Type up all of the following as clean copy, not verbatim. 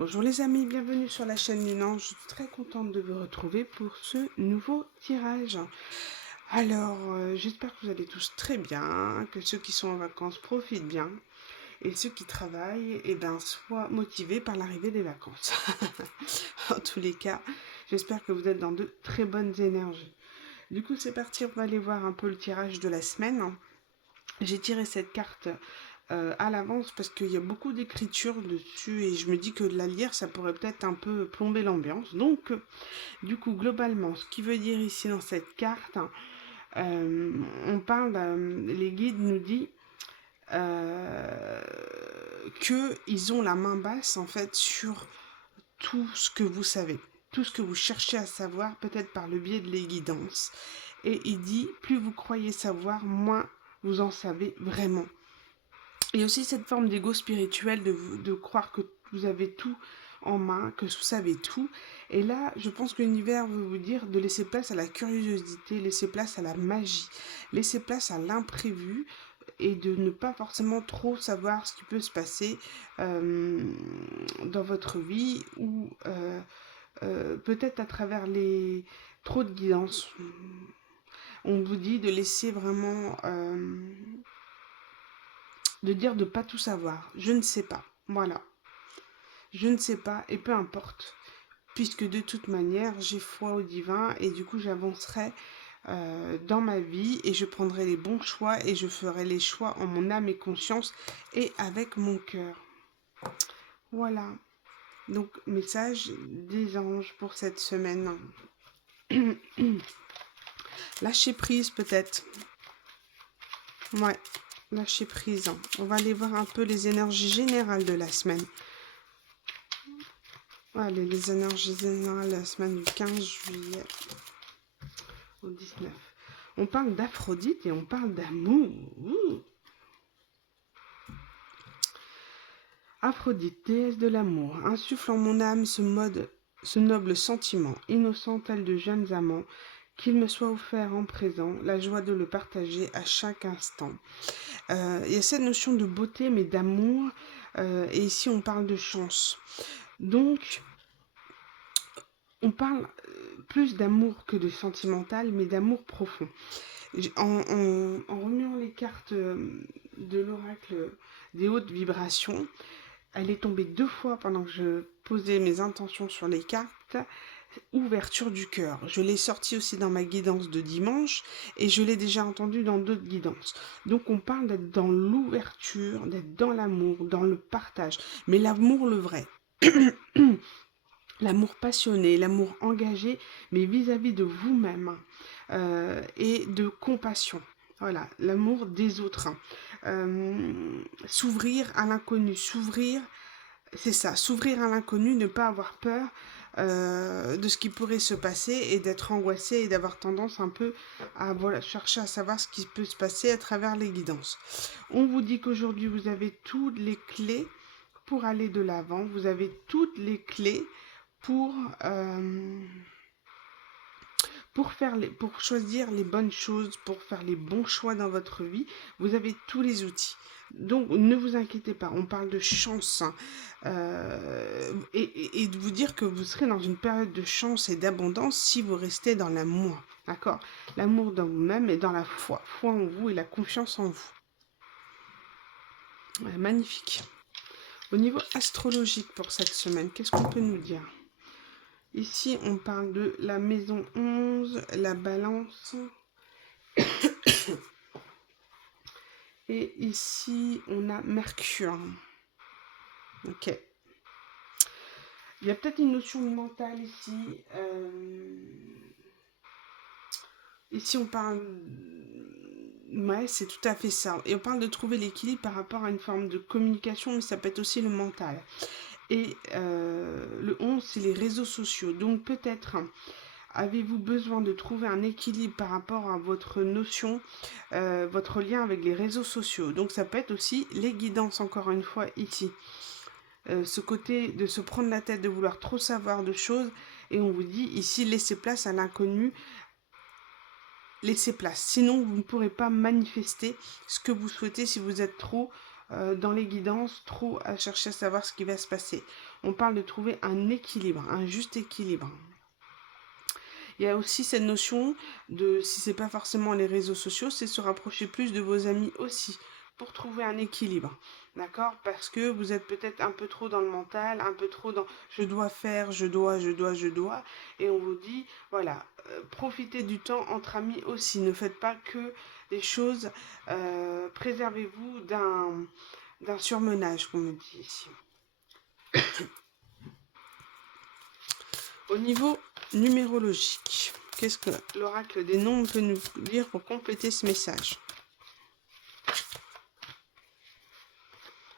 Bonjour les amis, bienvenue sur la chaîne Lunan. Je suis très contente de vous retrouver pour ce nouveau tirage. Alors, j'espère que vous allez tous très bien, que ceux qui sont en vacances profitent bien et ceux qui travaillent, soient motivés par l'arrivée des vacances. En tous les cas, j'espère que vous êtes dans de très bonnes énergies. Du coup, c'est parti, on va aller voir un peu le tirage de la semaine. J'ai tiré cette carte à l'avance parce qu'il y a beaucoup d'écriture dessus et je me dis que de la lire, ça pourrait peut-être un peu plomber l'ambiance. Donc, du coup, globalement, ce qui veut dire ici dans cette carte, on parle, les guides nous disent euh, qu'ils ont la main basse en fait sur tout ce que vous savez, tout ce que vous cherchez à savoir, peut-être par le biais de les guidances. Et il dit, plus vous croyez savoir, moins vous en savez vraiment. Il y a aussi cette forme d'ego spirituel de croire que vous avez tout en main, que vous savez tout. Et là, je pense que l'univers veut vous dire de laisser place à la curiosité, laisser place à la magie, laisser place à l'imprévu et de ne pas forcément trop savoir ce qui peut se passer euh, dans votre vie ou peut-être à travers les trop de guidance. On vous dit de laisser vraiment de dire de pas tout savoir. Je ne sais pas. Voilà. Je ne sais pas et peu importe. Puisque de toute manière, j'ai foi au divin et du coup, j'avancerai dans ma vie et je prendrai les bons choix et je ferai les choix en mon âme et conscience et avec mon cœur. Voilà. Donc, message des anges pour cette semaine. Lâcher prise peut-être. Ouais, lâcher prise. On va aller voir un peu les énergies générales de la semaine. Allez, les énergies générales de la semaine du 15 juillet au 19. On parle d'Aphrodite et on parle d'amour. Aphrodite, déesse de l'amour, insuffle en mon âme ce noble sentiment, innocent tel de jeunes amants, qu'il me soit offert en présent la joie de le partager à chaque instant. Il y a cette notion de beauté mais d'amour, et ici on parle de chance. Donc, on parle plus d'amour que de sentimental, mais d'amour profond. En remuant les cartes de l'oracle des hautes vibrations, elle est tombée 2 fois pendant que je posais mes intentions sur les cartes. Ouverture du cœur. Je l'ai sortie aussi dans ma guidance de dimanche et je l'ai déjà entendue dans d'autres guidances. Donc on parle d'être dans l'ouverture, d'être dans l'amour, dans le partage. Mais l'amour le vrai. L'amour passionné, l'amour engagé, mais vis-à-vis de vous-même et de compassion. Voilà, l'amour des autres. S'ouvrir à l'inconnu, c'est ça, s'ouvrir à l'inconnu, ne pas avoir peur de ce qui pourrait se passer et d'être angoissé et d'avoir tendance un peu à chercher à savoir ce qui peut se passer à travers les guidances. On vous dit qu'aujourd'hui vous avez toutes les clés pour aller de l'avant, vous avez toutes les clés pour, euh, pour choisir les bonnes choses, pour faire les bons choix dans votre vie. Vous avez tous les outils. Donc ne vous inquiétez pas, on parle de chance et de vous dire que vous serez dans une période de chance et d'abondance si vous restez dans l'amour, d'accord? L'amour dans vous-même et dans la foi, foi en vous et la confiance en vous. Ouais, magnifique. Au niveau astrologique pour cette semaine, qu'est-ce qu'on peut nous dire? Ici, on parle de la maison 11, la balance. Et ici, on a Mercure. Ok. Il y a peut-être une notion de mental ici. Ici, on parle... Ouais, c'est tout à fait ça. Et on parle de trouver l'équilibre par rapport à une forme de communication, mais ça peut être aussi le mental. Et le 11, c'est les réseaux sociaux. Donc peut-être avez-vous besoin de trouver un équilibre par rapport à votre notion, votre lien avec les réseaux sociaux. Donc ça peut être aussi les guidances, encore une fois, ici. Ce côté de se prendre la tête, de vouloir trop savoir de choses. Et on vous dit ici, laissez place à l'inconnu. Laissez place. Sinon, vous ne pourrez pas manifester ce que vous souhaitez si vous êtes trop dans les guidances, trop à chercher à savoir ce qui va se passer. On parle de trouver un équilibre, un juste équilibre. Il y a aussi cette notion de, si c'est pas forcément les réseaux sociaux, c'est se rapprocher plus de vos amis aussi, pour trouver un équilibre. D'accord? Parce que vous êtes peut-être un peu trop dans le mental, un peu trop dans je dois faire, je dois. Et on vous dit, voilà, profitez du temps entre amis aussi. Ne faites pas que des choses, préservez-vous d'un surmenage, comme on dit ici. Au niveau numérologique, qu'est-ce que l'oracle des nombres peut nous dire pour compléter ce message?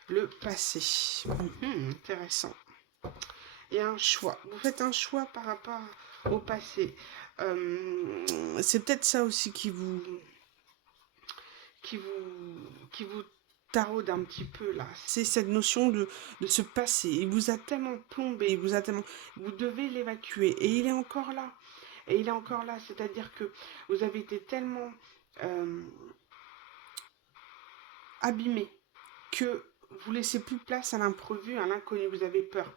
Le passé. Intéressant. Il y a un choix. Vous faites un choix par rapport au passé. C'est peut-être ça aussi qui vous taraude un petit peu là. C'est cette notion de ce passé. Il vous a tellement plombé, il vous a tellement... Vous devez l'évacuer. Et il est encore là. Et il est encore là. C'est-à-dire que vous avez été tellement abîmé que vous laissez plus place à l'imprévu, à l'inconnu. Vous avez peur.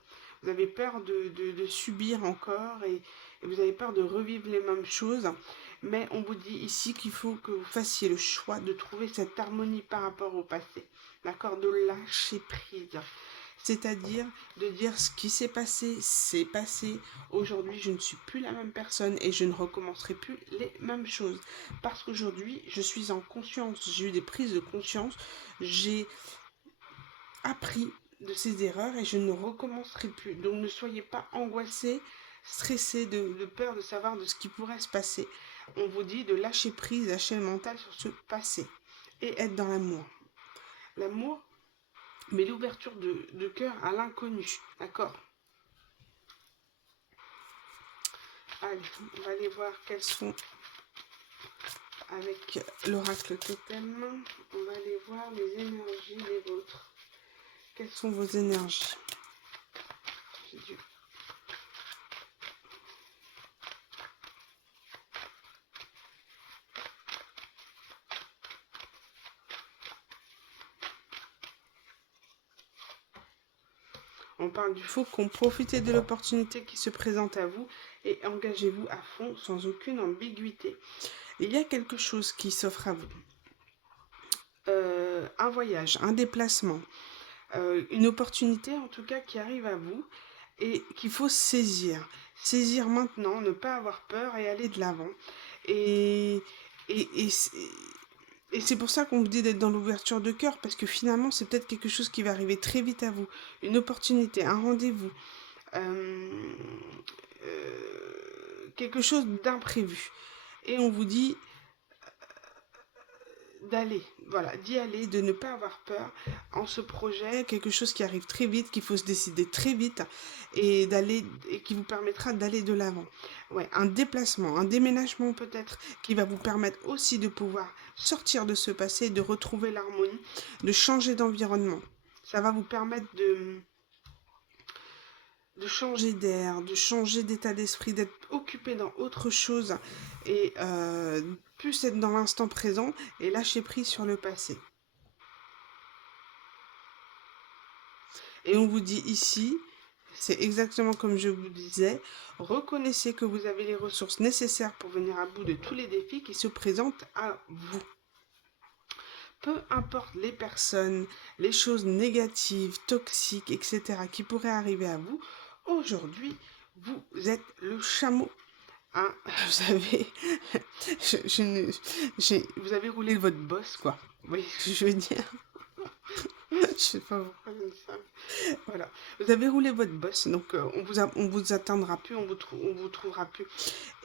Vous avez peur de subir encore et vous avez peur de revivre les mêmes choses. Mais on vous dit ici qu'il faut que vous fassiez le choix de trouver cette harmonie par rapport au passé. D'accord? De lâcher prise. C'est-à-dire de dire ce qui s'est passé, c'est passé. Aujourd'hui, je ne suis plus la même personne et je ne recommencerai plus les mêmes choses. Parce qu'aujourd'hui, je suis en conscience. J'ai eu des prises de conscience. J'ai appris de ces erreurs et je ne recommencerai plus. Donc ne soyez pas angoissés, stressés, de peur de savoir de ce qui pourrait se passer. On vous dit de lâcher prise, lâcher le mental sur ce passé et être dans l'amour. L'amour, mais l'ouverture de cœur à l'inconnu, d'accord? Allez, on va aller voir quels sont, avec l'oracle totem, on va aller voir les énergies des vôtres. Quelles sont vos énergies? On parle du faucon. Profitez de l'opportunité qui se présente à vous et engagez-vous à fond sans aucune ambiguïté. Il y a quelque chose qui s'offre à vous. Un voyage, un déplacement, une opportunité en tout cas qui arrive à vous et qu'il faut saisir. Saisir maintenant, ne pas avoir peur et aller de l'avant. Et, et c'est pour ça qu'on vous dit d'être dans l'ouverture de cœur, parce que finalement, c'est peut-être quelque chose qui va arriver très vite à vous. Une opportunité, un rendez-vous, quelque chose d'imprévu. Et on vous dit d'aller, voilà, d'y aller, de ne pas avoir peur en ce projet, quelque chose qui arrive très vite, qu'il faut se décider très vite et d'aller et qui vous permettra d'aller de l'avant. Ouais, un déplacement, un déménagement peut-être qui va vous permettre aussi de pouvoir sortir de ce passé, de retrouver l'harmonie, de changer d'environnement. Ça va vous permettre de changer d'air, de changer d'état d'esprit, d'être occupé dans autre chose et plus être dans l'instant présent et lâcher prise sur le passé. Et on vous dit ici, c'est exactement comme je vous disais, reconnaissez que vous avez les ressources nécessaires pour venir à bout de tous les défis qui se présentent à vous. Peu importe les personnes, les choses négatives, toxiques, etc. qui pourraient arriver à vous, aujourd'hui, vous êtes le chameau. Hein, vous avez roulé votre bosse, quoi. Vous voyez ce que je veux dire? Je sais pas pourquoi je dis ça. Voilà. Vous avez roulé votre bosse, donc on vous atteindra plus, on vous trouvera plus.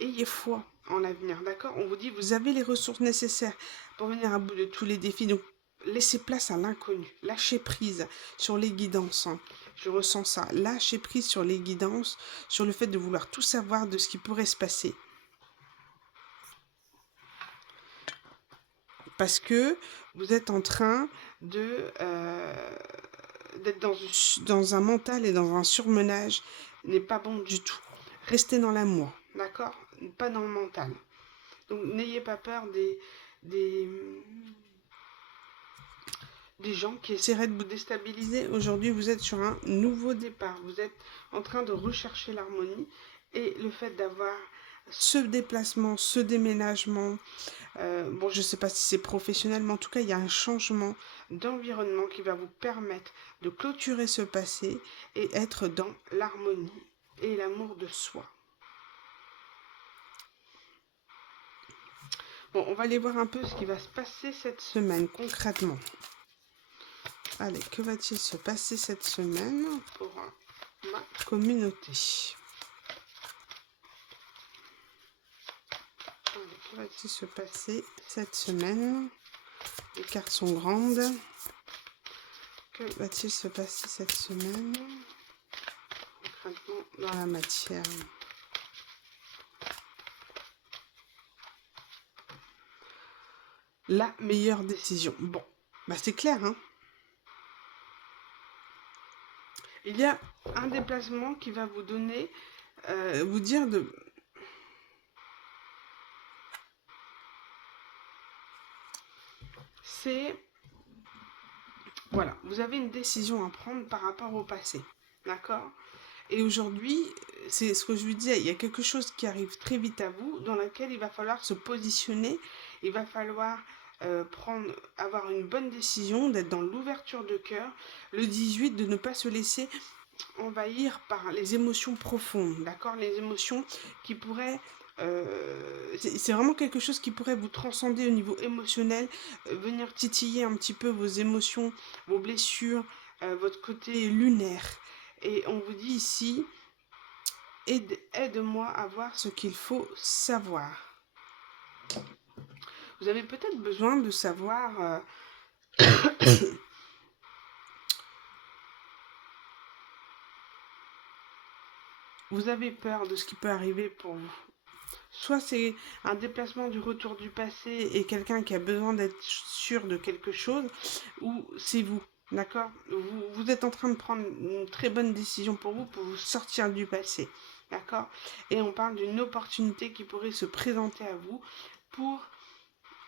Ayez foi en l'avenir, d'accord? On vous dit, vous avez les ressources nécessaires pour venir à bout de tous les défis, donc laissez place à l'inconnu. Lâchez prise sur les guidances. Hein. Je ressens ça. Lâchez prise sur les guidances, sur le fait de vouloir tout savoir de ce qui pourrait se passer. Parce que vous êtes en train d'être dans un mental et dans un surmenage n'est pas bon du tout. Restez dans l'amour, d'accord? Pas dans le mental. Donc n'ayez pas peur des des gens qui essaieraient de vous déstabiliser. Aujourd'hui, vous êtes sur un nouveau départ. Vous êtes en train de rechercher l'harmonie. Et le fait d'avoir ce déplacement, ce déménagement, bon, je ne sais pas si c'est professionnel, mais en tout cas, il y a un changement d'environnement qui va vous permettre de clôturer ce passé et être dans l'harmonie et l'amour de soi. Bon, on va aller voir un peu ce qui va se passer cette semaine, concrètement. Allez, que va-t-il se passer cette semaine pour ma communauté? Allez, que va-t-il se passer cette semaine? Les cartes sont grandes. Que va-t-il se passer cette semaine, concrètement, dans la matière? La meilleure décision. Bon, bah c'est clair, hein. Il y a un déplacement qui va vous donner, vous dire de... C'est... Voilà, vous avez une décision à prendre par rapport au passé, d'accord? Et aujourd'hui, c'est ce que je lui disais, il y a quelque chose qui arrive très vite à vous, dans laquelle il va falloir se positionner, il va falloir avoir une bonne décision, d'être dans l'ouverture de cœur. Le 18, de ne pas se laisser envahir par les émotions profondes, d'accord? Les émotions qui pourraient... c'est vraiment quelque chose qui pourrait vous transcender au niveau émotionnel, venir titiller un petit peu vos émotions, vos blessures, votre côté lunaire. Et on vous dit ici, aide-moi à voir ce qu'il faut savoir. Vous avez peut-être besoin de savoir... vous avez peur de ce qui peut arriver pour vous. Soit c'est un déplacement du retour du passé et quelqu'un qui a besoin d'être sûr de quelque chose, ou c'est vous, d'accord? Vous êtes en train de prendre une très bonne décision pour vous sortir du passé, d'accord? Et on parle d'une opportunité qui pourrait se présenter à vous pour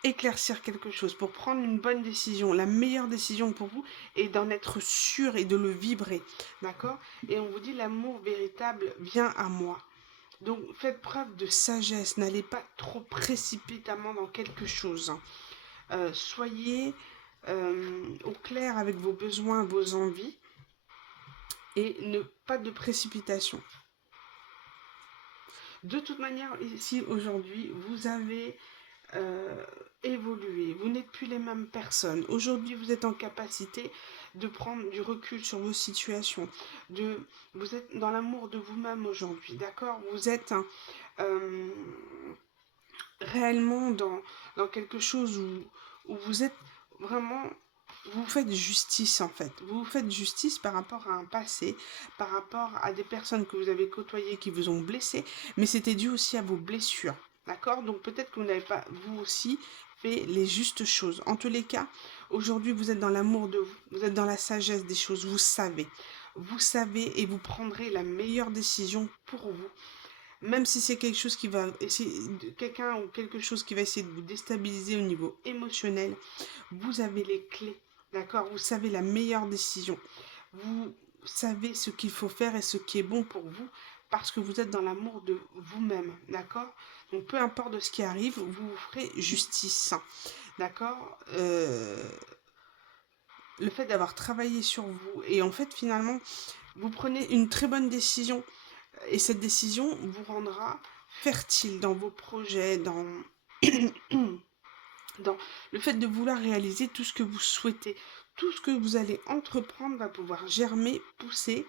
éclaircir quelque chose, pour prendre une bonne décision, la meilleure décision pour vous, et d'en être sûr et de le vibrer, d'accord? Et on vous dit l'amour véritable vient à moi. Donc faites preuve de sagesse, n'allez pas trop précipitamment dans quelque chose. Soyez au clair avec vos besoins, vos envies, et pas de précipitation. De toute manière, ici aujourd'hui, vous avez évolué, vous n'êtes plus les mêmes personnes. Aujourd'hui, vous êtes en capacité de prendre du recul sur vos situations. Vous êtes dans l'amour de vous-même aujourd'hui, d'accord? Vous êtes réellement dans quelque chose où vous êtes vraiment... Vous faites justice en fait. Vous faites justice par rapport à un passé, par rapport à des personnes que vous avez côtoyées qui vous ont blessé, mais c'était dû aussi à vos blessures. D'accord? Donc peut-être que vous n'avez pas, vous aussi, fait les justes choses. En tous les cas, aujourd'hui, vous êtes dans l'amour de vous. Vous êtes dans la sagesse des choses. Vous savez. Vous savez et vous prendrez la meilleure décision pour vous. Même si c'est quelque chose qui va essayer, quelqu'un ou quelque chose qui va essayer de vous déstabiliser au niveau émotionnel, vous avez les clés, d'accord? Vous savez la meilleure décision. Vous savez ce qu'il faut faire et ce qui est bon pour vous parce que vous êtes dans l'amour de vous-même, d'accord? Donc peu importe ce qui arrive, vous vous ferez justice, d'accord? Le fait d'avoir travaillé sur vous et en fait finalement, vous prenez une très bonne décision. Et cette décision vous rendra fertile dans vos projets, dans le fait de vouloir réaliser tout ce que vous souhaitez. Tout ce que vous allez entreprendre va pouvoir germer, pousser.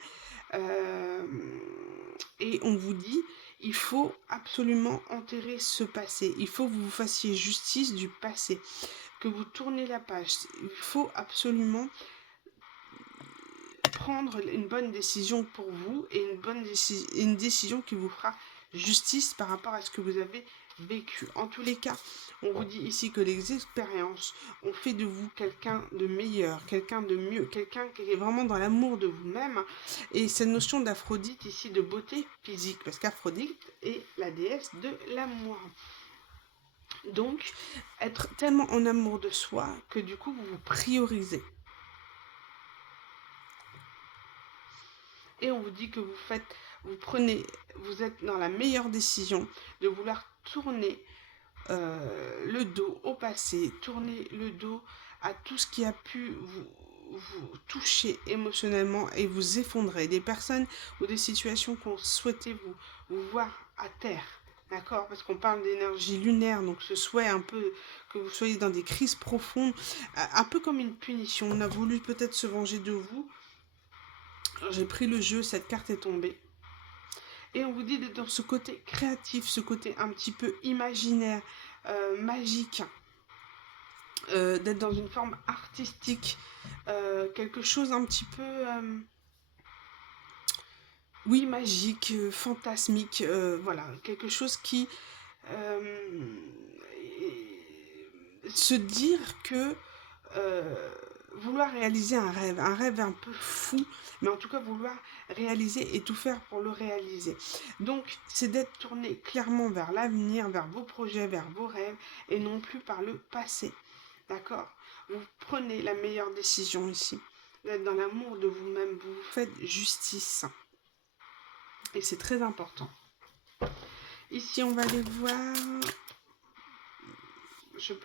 Et on vous dit, il faut absolument enterrer ce passé. Il faut que vous fassiez justice du passé. Que vous tournez la page. Il faut absolument prendre une bonne décision pour vous et une décision qui vous fera justice par rapport à ce que vous avez vécu. En tous les cas, on vous dit ici que les expériences ont fait de vous quelqu'un de meilleur, quelqu'un de mieux, quelqu'un qui est vraiment dans l'amour de vous-même. Et cette notion d'Aphrodite ici, de beauté physique, parce qu'Aphrodite est la déesse de l'amour. Donc, être tellement en amour de soi que du coup, vous vous priorisez. Et on vous dit que vous êtes dans la meilleure décision de vouloir tourner le dos au passé, tourner le dos à tout ce qui a pu vous toucher émotionnellement et vous effondrer. Des personnes ou des situations qu'on souhaitait vous voir à terre. D'accord? Parce qu'on parle d'énergie lunaire, donc ce souhait un peu que vous soyez dans des crises profondes, un peu comme une punition. On a voulu peut-être se venger de vous. J'ai pris le jeu, cette carte est tombée. Et on vous dit d'être dans ce côté créatif, ce côté un petit peu imaginaire, magique, d'être dans une forme artistique, quelque chose un petit peu, oui, magique, fantasmique, voilà, quelque chose qui se dire que vouloir réaliser un rêve un peu fou, mais en tout cas vouloir réaliser et tout faire pour le réaliser. Donc, c'est d'être tourné clairement vers l'avenir, vers vos projets, vers vos rêves, et non plus par le passé. D'accord? Vous prenez la meilleure décision ici. D'être dans l'amour de vous-même, vous vous faites justice. Et c'est très important. Ici, on va aller voir...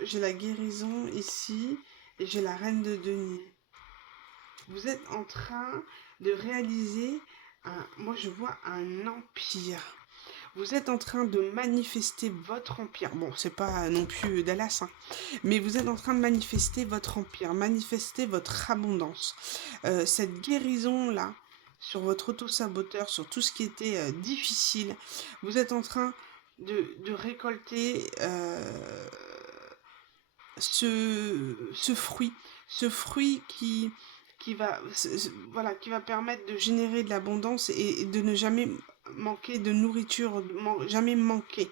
J'ai la guérison ici, et j'ai la reine de denier. Vous êtes en train de réaliser, moi je vois un empire. Vous êtes en train de manifester votre empire. Bon, c'est pas non plus Dallas, hein, mais vous êtes en train de manifester votre empire, manifester votre abondance. Cette guérison-là, sur votre auto-saboteur, sur tout ce qui était difficile, vous êtes en train de récolter ce fruit qui va permettre de générer de l'abondance et de ne jamais manquer de nourriture, jamais manquer.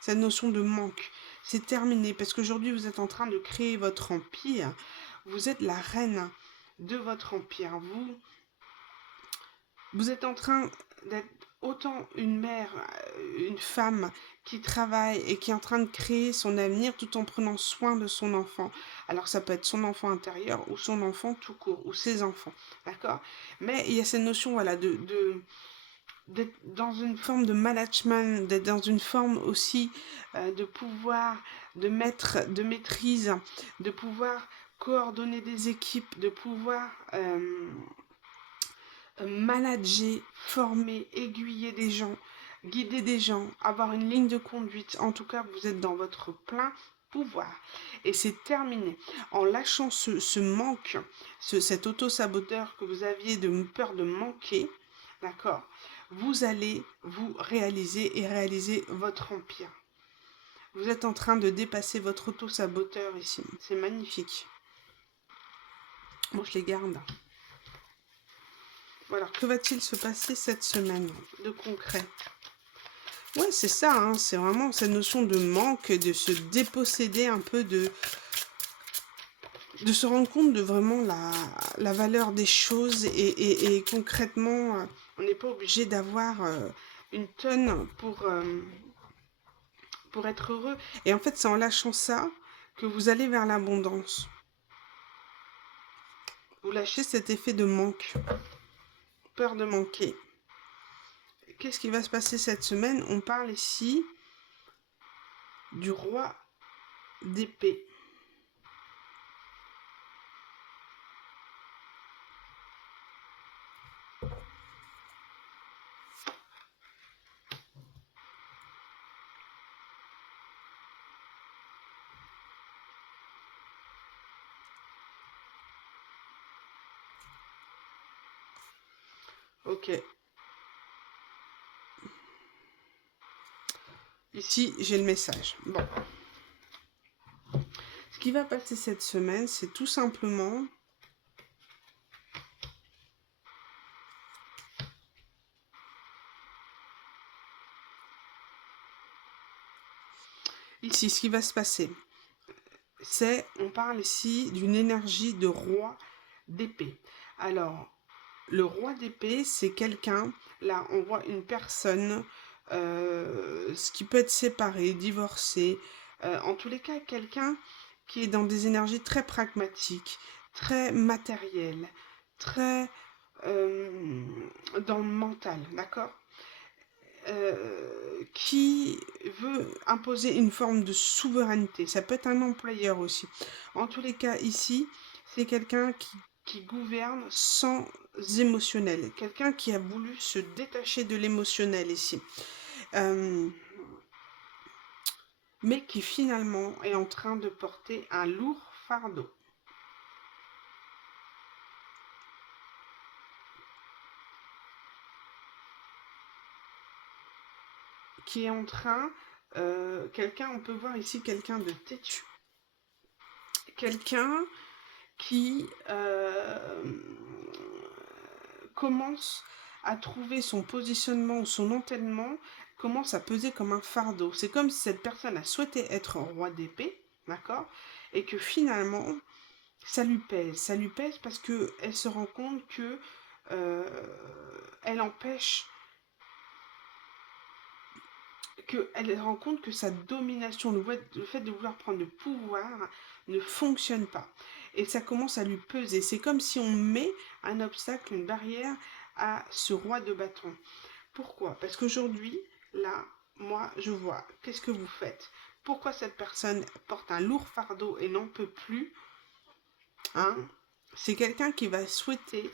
Cette notion de manque, c'est terminé parce qu'aujourd'hui vous êtes en train de créer votre empire. Vous êtes la reine de votre empire. Vous êtes en train d'être autant une mère, une femme qui travaille et qui est en train de créer son avenir tout en prenant soin de son enfant. Alors ça peut être son enfant intérieur ou son enfant tout court, ou ses enfants, d'accord? Mais il y a cette notion, voilà, d'être dans une forme de management, d'être dans une forme aussi de pouvoir, de maîtrise, de pouvoir coordonner des équipes, de pouvoir... manager, former, aiguiller des gens, guider des gens, avoir une ligne de conduite. En tout cas, vous êtes dans votre plein pouvoir. Et c'est terminé. En lâchant ce manque, cet auto-saboteur que vous aviez de peur de manquer, d'accord, vous allez vous réaliser et réaliser votre empire. Vous êtes en train de dépasser votre auto-saboteur ici. C'est magnifique. Moi, je les garde. Voilà, que va-t-il se passer cette semaine de concret? Ouais, c'est ça, hein, c'est vraiment cette notion de manque, de se déposséder un peu de se rendre compte de vraiment la valeur des choses et concrètement, on n'est pas obligé d'avoir une tonne pour être heureux. Et en fait, c'est en lâchant ça que vous allez vers l'abondance. Vous lâchez cet effet de manque, peur de manquer. Qu'est-ce qui va se passer cette semaine? On parle ici du roi d'épée. Ok. Ici, j'ai le message. Bon. Ce qui va passer cette semaine, c'est tout simplement... Ici, ce qui va se passer, on parle ici d'une énergie de roi d'épée. Alors, le roi d'épée, c'est quelqu'un, là, on voit une personne, ce qui peut être séparé, divorcé, en tous les cas, quelqu'un qui est dans des énergies très pragmatiques, très matérielles, très euh, dans le mental, d'accord? Qui veut imposer une forme de souveraineté. Ça peut être un employeur aussi. En tous les cas, ici, c'est quelqu'un qui gouverne sans émotionnel. Quelqu'un qui a voulu se détacher de l'émotionnel ici. Euh, mais qui finalement est en train de porter un lourd fardeau. Qui est en train, quelqu'un, on peut voir ici quelqu'un de têtu. Quelqu'un qui commence à trouver son positionnement ou son entêtement, commence à peser comme un fardeau. C'est comme si cette personne a souhaité être roi d'épée, d'accord? Et que finalement, ça lui pèse. Ça lui pèse parce qu'elle se rend compte que elle empêche, qu'elle rend compte que sa domination, le fait de vouloir prendre le pouvoir, ne fonctionne pas. Et ça commence à lui peser. C'est comme si on met un obstacle, une barrière à ce roi de bâton. Pourquoi? Parce qu'aujourd'hui, là, moi, je vois, qu'est-ce que vous faites? Pourquoi cette personne porte un lourd fardeau et n'en peut plus, hein? C'est quelqu'un qui va souhaiter...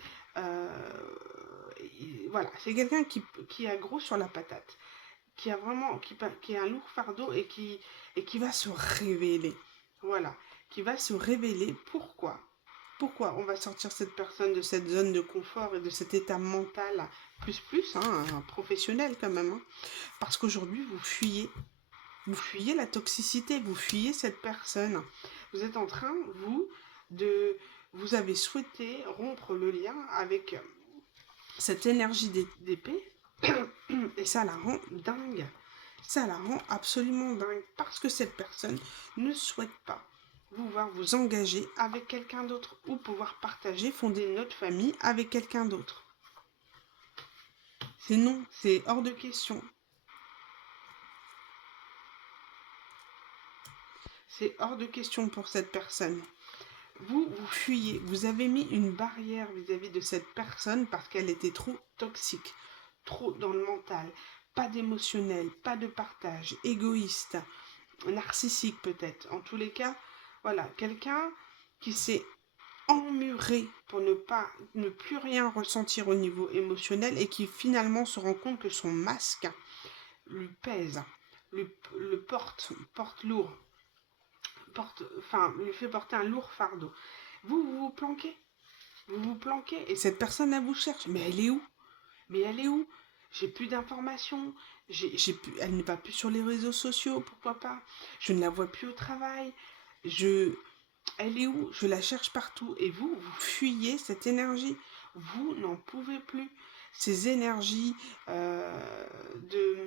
voilà, c'est quelqu'un qui a gros sur la patate, qui a vraiment, qui a un lourd fardeau et qui va se révéler. Voilà, qui va se révéler. Pourquoi? Pourquoi on va sortir cette personne de cette zone de confort et de cet état mental plus, hein, professionnel quand même, hein? Parce qu'aujourd'hui, vous fuyez la toxicité, vous fuyez cette personne. Vous êtes en train, de, vous avez souhaité rompre le lien avec cette énergie d'épée et ça la rend dingue. Ça la rend absolument dingue parce que cette personne ne souhaite pas pouvoir vous engager avec quelqu'un d'autre ou pouvoir partager, fonder une autre famille avec quelqu'un d'autre. C'est non, c'est hors de question. C'est hors de question pour cette personne. Vous fuyez, vous avez mis une barrière vis-à-vis de cette personne parce qu'elle était trop toxique, trop dans le mental, pas d'émotionnel, pas de partage, égoïste, narcissique peut-être. En tous les cas, voilà, quelqu'un qui s'est emmuré pour ne plus rien ressentir au niveau émotionnel et qui finalement se rend compte que son masque lui pèse, le porte lourd, lui fait porter un lourd fardeau. Vous vous planquez, vous vous planquez et cette personne elle vous cherche. Mais elle est où? Mais elle est où? J'ai plus d'informations, elle ne va plus sur les réseaux sociaux, pourquoi pas? Je ne la vois plus au travail, elle est où? Je la cherche partout. Et vous fuyez cette énergie. Vous n'en pouvez plus. Ces énergies de...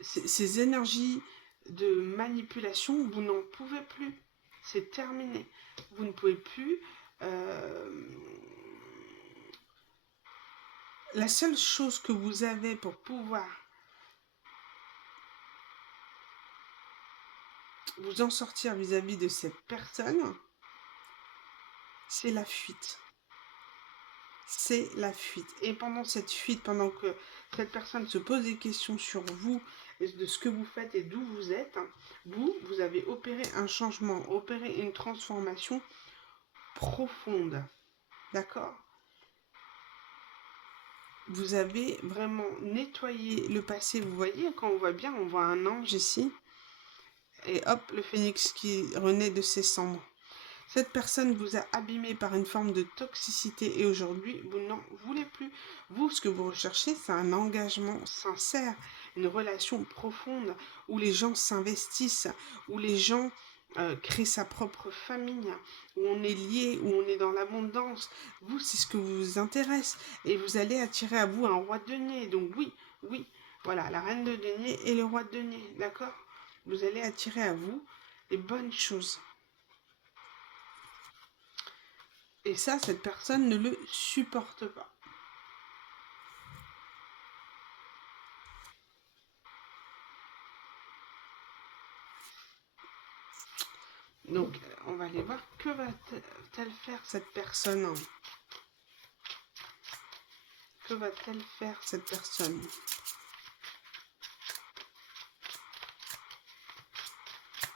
Ces énergies de manipulation, vous n'en pouvez plus. C'est terminé. Vous ne pouvez plus... La seule chose que vous avez pour pouvoir vous en sortir vis-à-vis de cette personne, c'est la fuite. C'est la fuite. Et pendant cette fuite, pendant que cette personne se pose des questions sur vous, et de ce que vous faites et d'où vous êtes, vous avez opéré un changement, opéré une transformation profonde. D'accord? Vous avez vraiment nettoyé le passé. Vous voyez, quand on voit bien, on voit un ange ici. Et hop, le phénix qui renaît de ses cendres. Cette personne vous a abîmé par une forme de toxicité et aujourd'hui, vous n'en voulez plus. Vous, ce que vous recherchez, c'est un engagement sincère, une relation profonde où les gens s'investissent, où les gens créent sa propre famille, où on est lié, où on est dans l'abondance. Vous, c'est ce que vous intéresse et vous allez attirer à vous un roi de denier. Donc oui, voilà, la reine de denier et le roi de denier, d'accord? Vous allez attirer à vous les bonnes choses. Et ça, cette personne ne le supporte pas. Donc, on va aller voir que va-t-elle faire cette personne. Que va-t-elle faire, cette personne?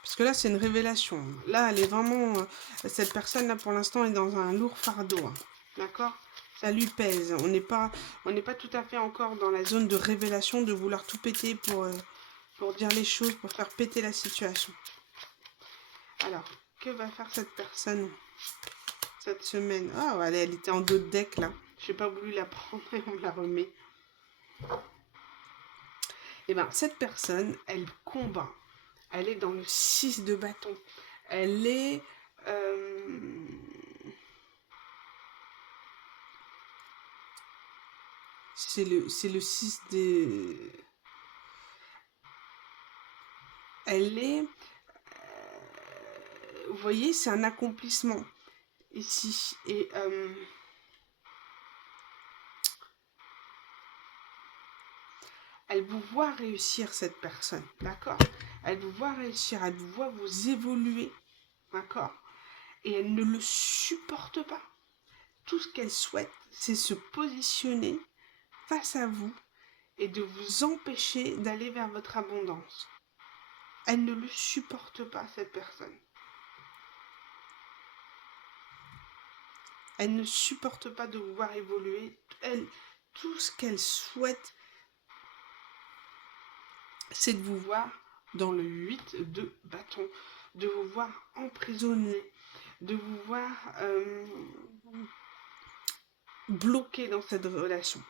Parce que là, c'est une révélation. Là, elle est vraiment... cette personne-là, pour l'instant, est dans un lourd fardeau. Hein. D'accord? Ça lui pèse. On n'est pas tout à fait encore dans la zone de révélation, de vouloir tout péter pour dire les choses, pour faire péter la situation. Alors, que va faire cette personne cette semaine? Ah, oh, elle était en dos de deck, là. Je n'ai pas voulu la prendre et on la remet. Eh bien, cette personne, elle combat. Elle est dans le 6 de bâton. Elle est... c'est le 6 des... Elle est... vous voyez, c'est un accomplissement ici. Et... elle vous voit réussir, cette personne, d'accord? Elle vous voit réussir, elle vous voit vous évoluer, d'accord? Et elle ne le supporte pas. Tout ce qu'elle souhaite, c'est se positionner face à vous et de vous empêcher d'aller vers votre abondance. Elle ne le supporte pas, cette personne. Elle ne supporte pas de vous voir évoluer. Tout ce qu'elle souhaite, c'est de vous voir dans le 8 de bâton, de vous voir emprisonné, de vous voir bloqué dans cette relation.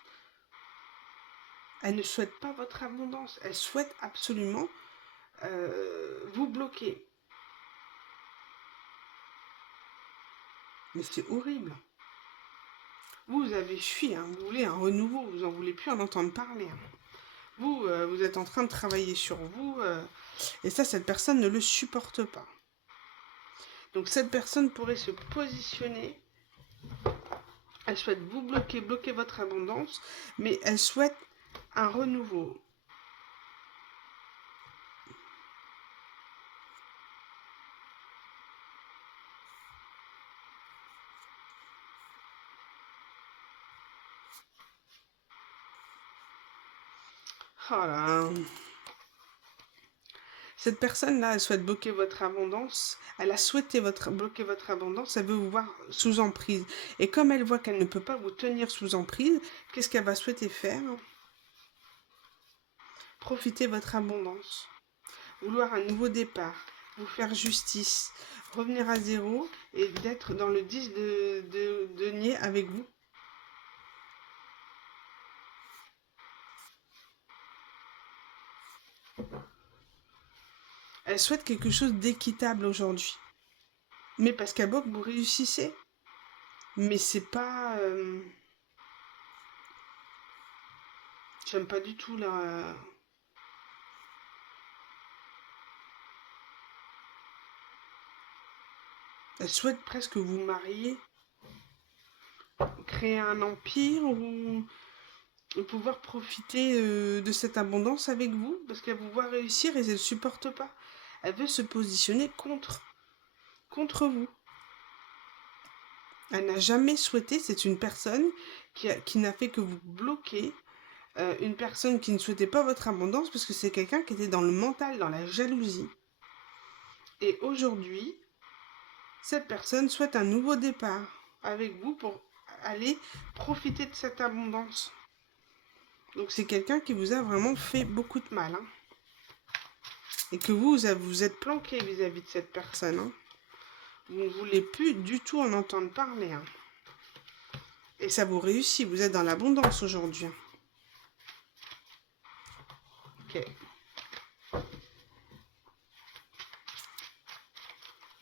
Elle ne souhaite pas votre abondance, elle souhaite absolument vous bloquer. Mais c'est horrible. Vous avez fui, hein, vous voulez un renouveau, vous n'en voulez plus en entendre parler. Hein. Vous êtes en train de travailler sur vous, et ça, cette personne ne le supporte pas. Donc cette personne pourrait se positionner, elle souhaite vous bloquer votre abondance, mais elle souhaite un renouveau. Oh là. Cette personne-là, elle souhaite bloquer votre abondance. Elle a souhaité bloquer votre abondance. Elle veut vous voir sous emprise. Et comme elle voit qu'elle ne peut pas vous tenir sous emprise, qu'est-ce qu'elle va souhaiter faire? Profiter de votre abondance. Vouloir un nouveau départ. Vous faire justice. Revenir à zéro et d'être dans le 10 de denier avec vous. Elle souhaite quelque chose d'équitable aujourd'hui. Mais parce qu'elle voit que vous réussissez. Mais c'est pas... j'aime pas du tout là. Elle souhaite presque vous marier, créer un empire ou pouvoir profiter de cette abondance avec vous parce qu'elle vous voit réussir et elle ne supporte pas. Elle veut se positionner contre vous. Elle n'a jamais souhaité, c'est une personne qui n'a fait que vous bloquer, une personne qui ne souhaitait pas votre abondance parce que c'est quelqu'un qui était dans le mental, dans la jalousie. Et aujourd'hui, cette personne souhaite un nouveau départ avec vous pour aller profiter de cette abondance. Donc c'est quelqu'un qui vous a vraiment fait beaucoup de mal. Hein. Et que vous êtes planqué vis-à-vis de cette personne. Hein. Vous ne voulez plus du tout en entendre parler. Hein. Et ça vous réussit, vous êtes dans l'abondance aujourd'hui. Hein. Ok.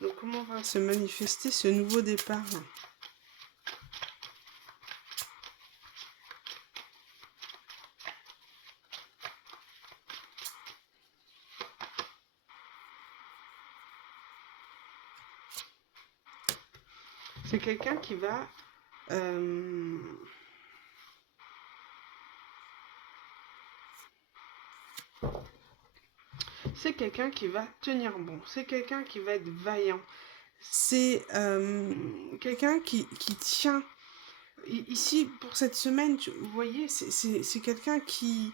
Donc comment va se manifester ce nouveau départ? C'est quelqu'un qui va... c'est quelqu'un qui va tenir bon. C'est quelqu'un qui va être vaillant. C'est quelqu'un qui tient Ici, pour cette semaine, vous voyez, c'est quelqu'un qui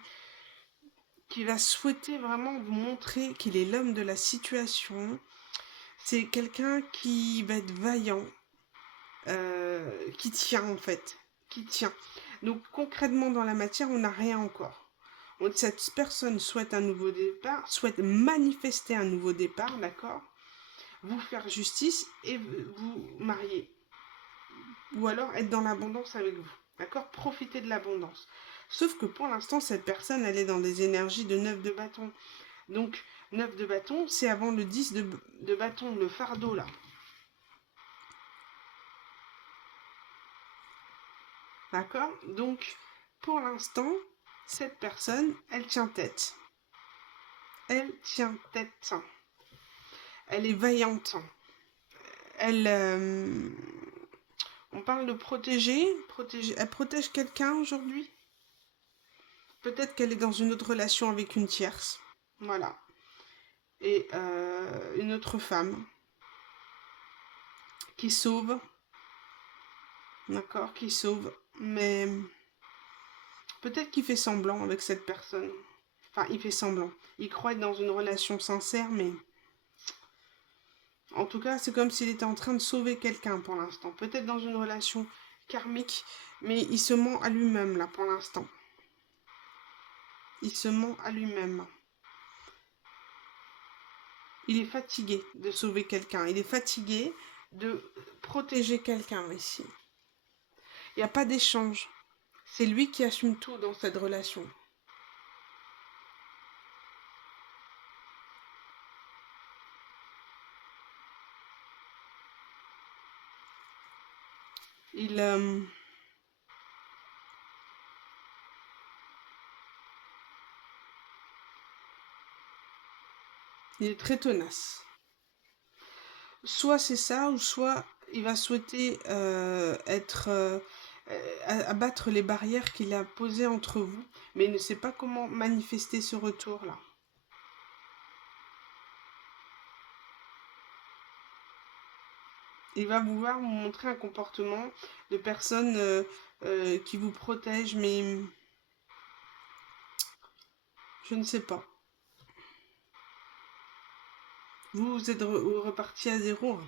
va souhaiter vraiment vous montrer qu'il est l'homme de la situation. C'est quelqu'un qui va être vaillant, qui tient en fait, qui tient. Donc concrètement dans la matière, on n'a rien encore. Cette personne souhaite un nouveau départ, souhaite manifester un nouveau départ, d'accord? Vous faire justice et vous marier. Ou alors être dans l'abondance avec vous, d'accord? Profiter de l'abondance. Sauf que pour l'instant, cette personne, elle est dans des énergies de 9 de bâton. Donc, 9 de bâton, c'est avant le 10 de bâton, le fardeau là. D'accord? Donc, pour l'instant, cette personne, elle tient tête. Elle tient tête. Elle est vaillante. Elle. On parle de protéger. Elle protège quelqu'un aujourd'hui. Peut-être qu'elle est dans une autre relation avec une tierce. Voilà. Et une autre femme qui sauve. D'accord? Qui sauve. Mais peut-être qu'il fait semblant avec cette personne. Enfin, il fait semblant. Il croit être dans une relation sincère, mais en tout cas, c'est comme s'il était en train de sauver quelqu'un pour l'instant. Peut-être dans une relation karmique, mais il se ment à lui-même là pour l'instant. Il se ment à lui-même. Il est fatigué de sauver quelqu'un. Il est fatigué de protéger quelqu'un ici. Il n'y a pas d'échange. C'est lui qui assume tout dans cette relation. Il, il est très tenace. Soit c'est ça, ou soit il va souhaiter abattre les barrières qu'il a posées entre vous, mais il ne sait pas comment manifester ce retour-là. Il va vouloir vous montrer un comportement de personne qui vous protège, mais je ne sais pas. Vous êtes reparti à zéro.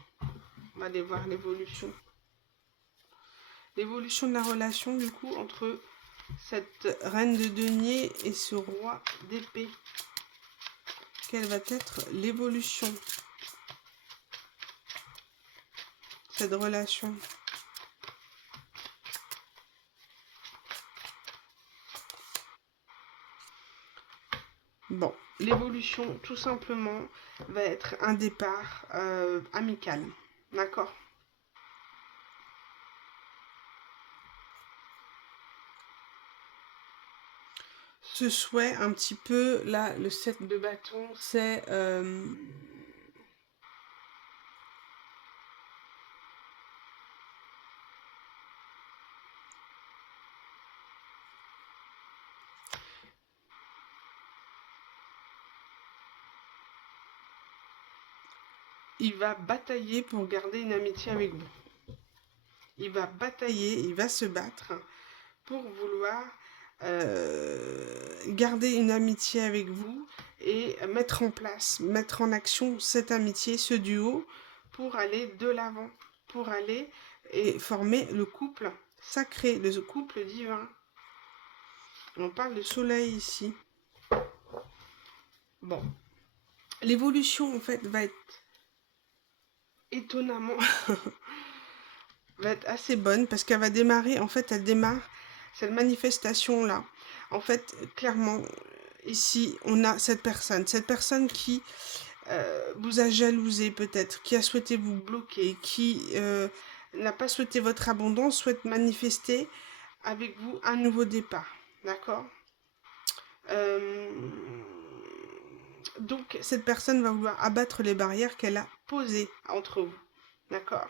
On va aller voir l'évolution. L'évolution de la relation, du coup, entre cette reine de denier et ce roi d'épée. Quelle va être l'évolution de cette relation? Bon, l'évolution, tout simplement, va être un départ amical. D'accord? Ce souhait, un petit peu, là, le 7 de bâton, c'est... il va batailler pour garder une amitié avec vous. Il va batailler, il va se battre pour vouloir garder une amitié avec vous et mettre en place, mettre en action cette amitié, ce duo, pour aller de l'avant, pour aller et former le couple sacré, le couple divin. On parle de soleil ici. Bon. L'évolution, en fait, va être étonnamment... va être assez bonne parce qu'elle va démarrer, en fait, elle démarre cette manifestation-là. En fait, clairement, ici, on a cette personne qui vous a jalousé peut-être, qui a souhaité vous bloquer, qui n'a pas souhaité votre abondance, souhaite manifester avec vous un nouveau départ. D'accord? euh, Donc, cette personne va vouloir abattre les barrières qu'elle a posées entre vous. D'accord?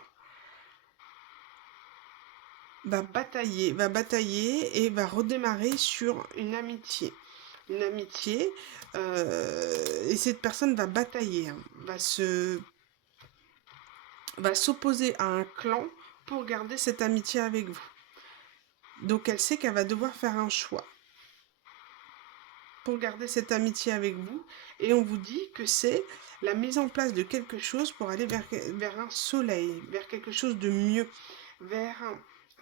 Va batailler et va redémarrer sur une amitié. Une amitié, et cette personne va batailler, hein, va s'opposer à un clan pour garder cette amitié avec vous. Donc elle sait qu'elle va devoir faire un choix pour garder cette amitié avec vous. Et on vous dit que c'est la mise en place de quelque chose pour aller vers un soleil, vers quelque chose de mieux, vers,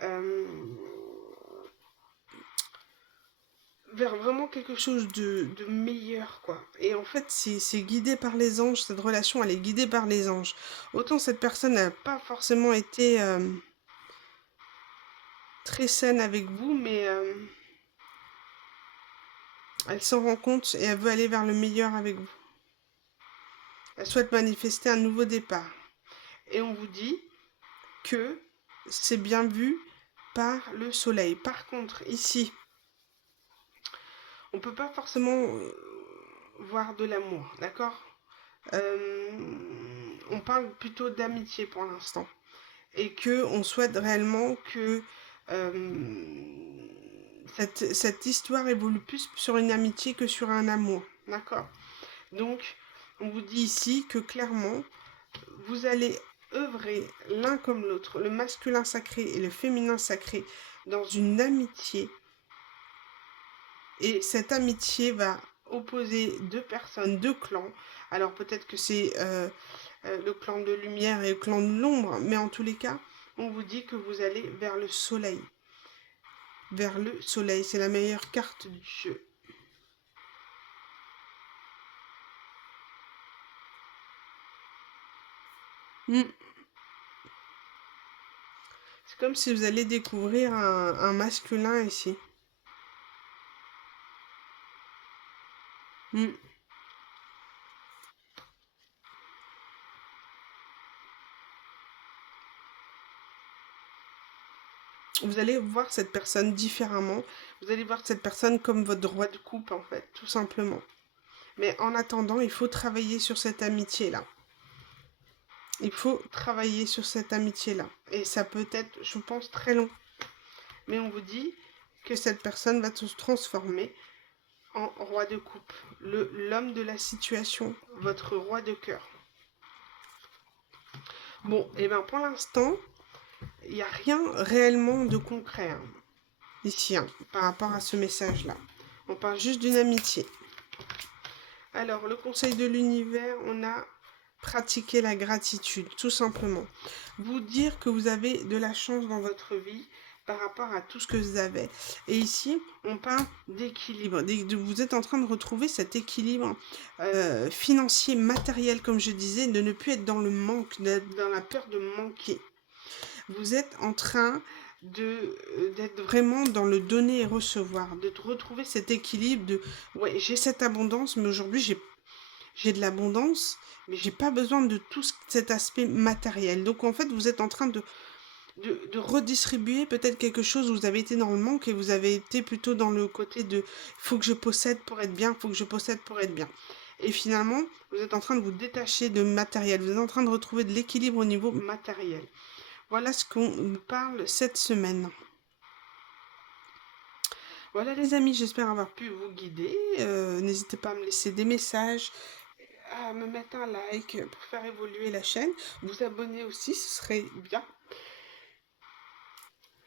euh, vers vraiment quelque chose de meilleur, quoi. Et en fait, c'est guidé par les anges, cette relation, elle est guidée par les anges. Autant cette personne n'a pas forcément été très saine avec vous, mais elle s'en rend compte et elle veut aller vers le meilleur avec vous. Elle souhaite manifester un nouveau départ. Et on vous dit que c'est bien vu par le soleil. Par contre, ici, on ne peut pas forcément voir de l'amour, d'accord? Euh, on parle plutôt d'amitié pour l'instant. Et que on souhaite réellement que cette histoire évolue plus sur une amitié que sur un amour, d'accord? Donc, on vous dit ici que clairement, vous allez œuvrer l'un comme l'autre, le masculin sacré et le féminin sacré, dans une amitié. Et cette amitié va opposer deux personnes, deux clans. Alors peut-être que c'est le clan de lumière et le clan de l'ombre, mais en tous les cas, on vous dit que vous allez vers le soleil. Vers le soleil, c'est la meilleure carte du jeu. Mm. C'est comme si vous allez découvrir un masculin ici. Mm. Vous allez voir cette personne différemment. Vous allez voir cette personne comme votre roi de coupe, en fait, tout simplement. Mais en attendant, il faut travailler sur cette amitié-là. Il faut travailler sur cette amitié-là. Et ça peut être, je pense, très long. Mais on vous dit que cette personne va se transformer en roi de coupe. L'homme de la situation, votre roi de cœur. Bon, et bien pour l'instant, il n'y a rien réellement de concret hein, ici hein, par rapport à ce message-là. On parle juste d'une amitié. Alors, le conseil de l'univers, on a pratiqué la gratitude, tout simplement. Vous dire que vous avez de la chance dans votre vie par rapport à tout ce que vous avez. Et ici, on parle d'équilibre. Vous êtes en train de retrouver cet équilibre financier, matériel, comme je disais, de ne plus être dans le manque, dans la peur de manquer. Vous êtes en train d'être vraiment dans le donner et recevoir, de retrouver cet équilibre de ouais, j'ai cette abondance, mais aujourd'hui j'ai de l'abondance, mais j'ai pas besoin de tout cet aspect matériel. Donc en fait, vous êtes en train de redistribuer peut-être quelque chose où vous avez été dans le manque et vous avez été plutôt dans le côté de faut que je possède pour être bien, faut que je possède pour être bien. Et finalement, vous êtes en train de vous détacher de matériel, vous êtes en train de retrouver de l'équilibre au niveau matériel. Voilà ce qu'on me parle cette semaine. Voilà les amis, j'espère avoir pu vous guider. N'hésitez pas à me laisser des messages, à me mettre un like pour faire évoluer la chaîne. Vous abonner aussi, ce serait bien.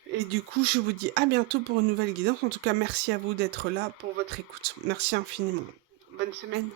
Et du coup, je vous dis à bientôt pour une nouvelle guidance. En tout cas, merci à vous d'être là pour votre écoute. Merci infiniment. Bonne semaine.